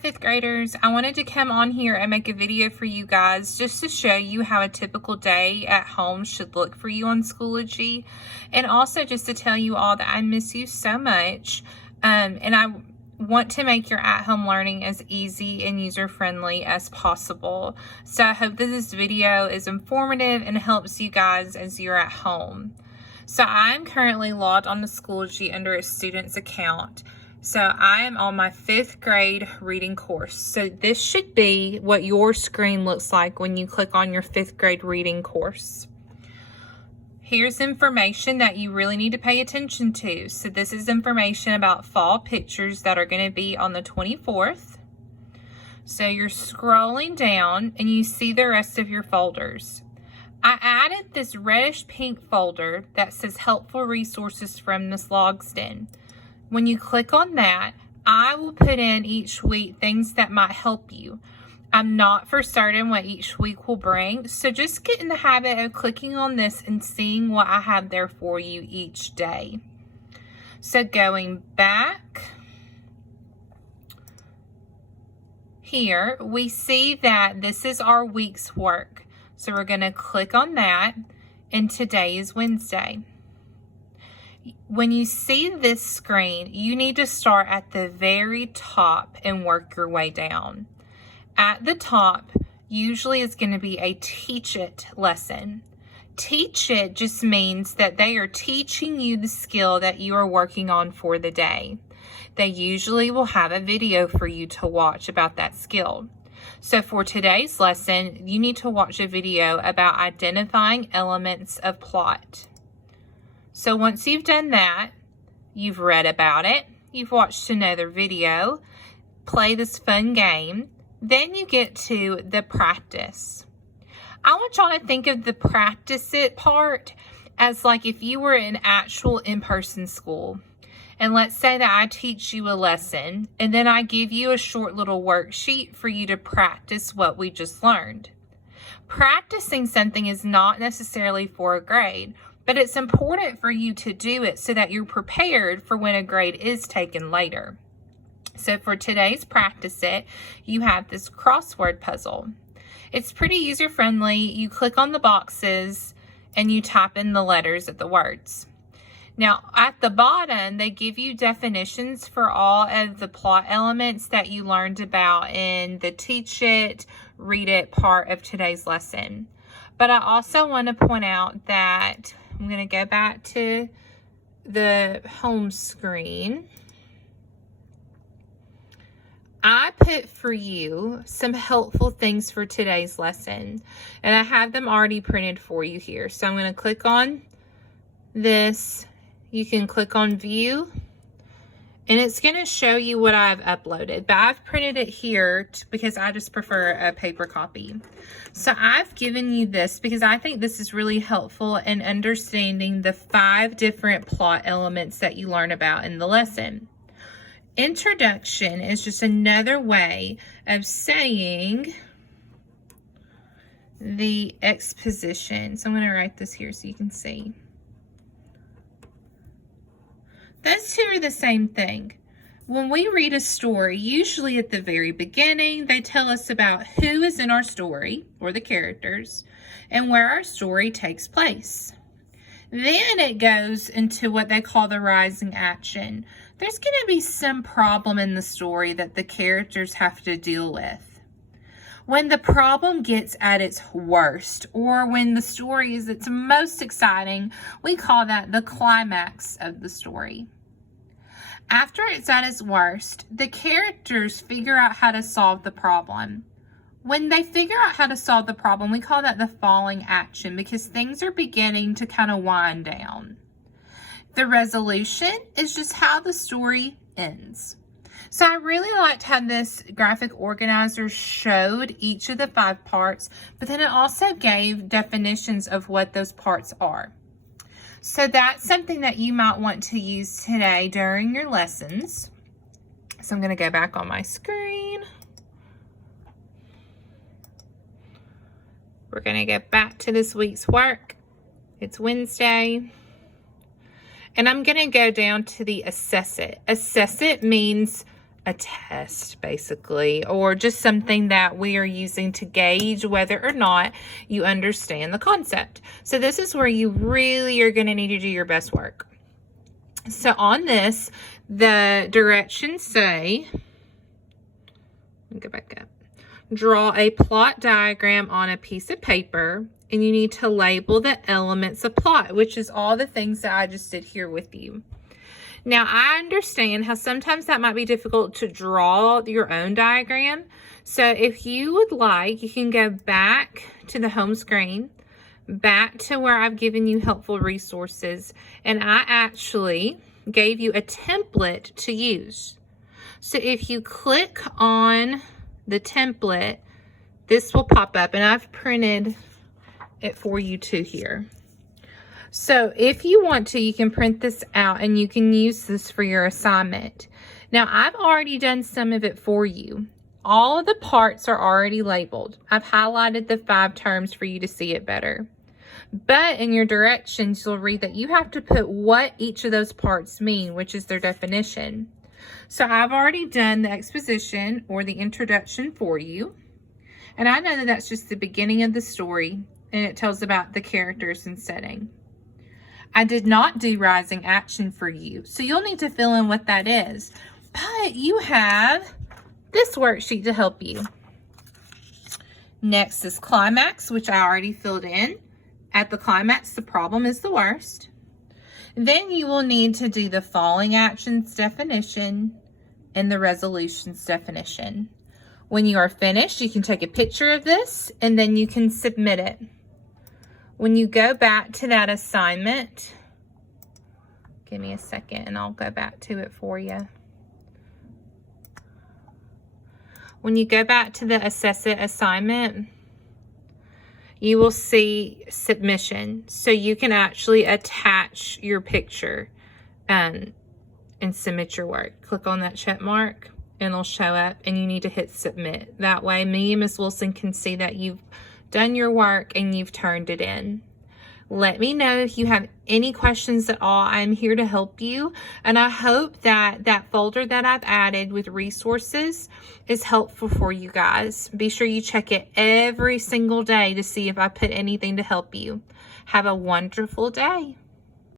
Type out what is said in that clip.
fifth graders, I wanted to come on here and make a video for you guys just to show you how a typical day at home should look for you on Schoology, and also just to tell you all that I miss you so much, and I want to make your at-home learning as easy and user-friendly as possible. So I hope that this video is informative and helps you guys as you're at home. So I'm currently logged on to Schoology under a student's account. So I am on my 5th grade reading course. So this should be what your screen looks like when you click on your 5th grade reading course. Here's information that you really need to pay attention to. So this is information about fall pictures that are going to be on the 24th. So you're scrolling down and you see the rest of your folders. I added this reddish pink folder that says helpful resources from Miss Logsdon. When you click on that, I will put in each week things that might help you. I'm not for certain what each week will bring, so just get in the habit of clicking on this and seeing what I have there for you each day. So going back here, we see that this is our week's work. So we're going to click on that, and today is Wednesday. When you see this screen, you need to start at the very top and work your way down. At the top, usually is going to be a teach it lesson. Teach it just means that they are teaching you the skill that you are working on for the day. They usually will have a video for you to watch about that skill. So for today's lesson, you need to watch a video about identifying elements of plot. So once you've done that, you've read about it, you've watched another video, play this fun game, then you get to the practice. I want y'all to think of the practice it part as like if you were in actual in-person school. And let's say that I teach you a lesson and then I give you a short little worksheet for you to practice what we just learned. Practicing something is not necessarily for a grade, but it's important for you to do it so that you're prepared for when a grade is taken later. So for today's practice it, you have this crossword puzzle. It's pretty user-friendly. You click on the boxes and you type in the letters of the words. Now at the bottom, they give you definitions for all of the plot elements that you learned about in the teach it, read it part of today's lesson. But I also want to point out that I'm going to go back to the home screen. I put for you some helpful things for today's lesson, and I have them already printed for you here. So I'm going to click on this. You can click on view, and it's going to show you what I've uploaded, but I've printed it here because I just prefer a paper copy. So I've given you this because I think this is really helpful in understanding the 5 different plot elements that you learn about in the lesson. Introduction is just another way of saying the exposition. So I'm going to write this here so you can see. Those two are the same thing. When we read a story, usually at the very beginning, they tell us about who is in our story, or the characters, and where our story takes place. Then it goes into what they call the rising action. There's going to be some problem in the story that the characters have to deal with. When the problem gets at its worst, or when the story is its most exciting, we call that the climax of the story. After it's at its worst, the characters figure out how to solve the problem. When they figure out how to solve the problem, we call that the falling action because things are beginning to kind of wind down. The resolution is just how the story ends. So I really liked how this graphic organizer showed each of the 5 parts, but then it also gave definitions of what those parts are. So that's something that you might want to use today during your lessons. So I'm going to go back on my screen. We're going to get back to this week's work. It's Wednesday. And I'm going to go down to the assess it. Assess it means a test basically, or just something that we are using to gauge whether or not you understand the concept. So this is where you really are going to need to do your best work. So on this, the directions say, let me go back up. Draw a plot diagram on a piece of paper, and you need to label the elements of plot, which is all the things that I just did here with you. Now, I understand how sometimes that might be difficult to draw your own diagram. So if you would like, you can go back to the home screen, back to where I've given you helpful resources, and I actually gave you a template to use. So if you click on the template, this will pop up, and I've printed it for you too here. So if you want to, you can print this out and you can use this for your assignment. Now, I've already done some of it for you. All of the parts are already labeled. I've highlighted the 5 terms for you to see it better. But in your directions, you'll read that you have to put what each of those parts mean, which is their definition. So I've already done the exposition or the introduction for you. And I know that that's just the beginning of the story, and it tells about the characters and setting. I did not do rising action for you, so you'll need to fill in what that is. But you have this worksheet to help you. Next is climax, which I already filled in. At the climax, the problem is the worst. Then you will need to do the falling actions definition and the resolutions definition. When you are finished, you can take a picture of this and then you can submit it. When you go back to that assignment, give me a second and I'll go back to it for you. When you go back to the Assess It assignment, you will see submission. So you can actually attach your picture and submit your work. Click on that check mark and it'll show up, and you need to hit submit. That way me and Ms. Wilson can see that you've done your work and you've turned it in. Let me know if you have any questions at all. I'm here to help you. And I hope that that folder that I've added with resources is helpful for you guys. Be sure you check it every single day to see if I put anything to help you. Have a wonderful day.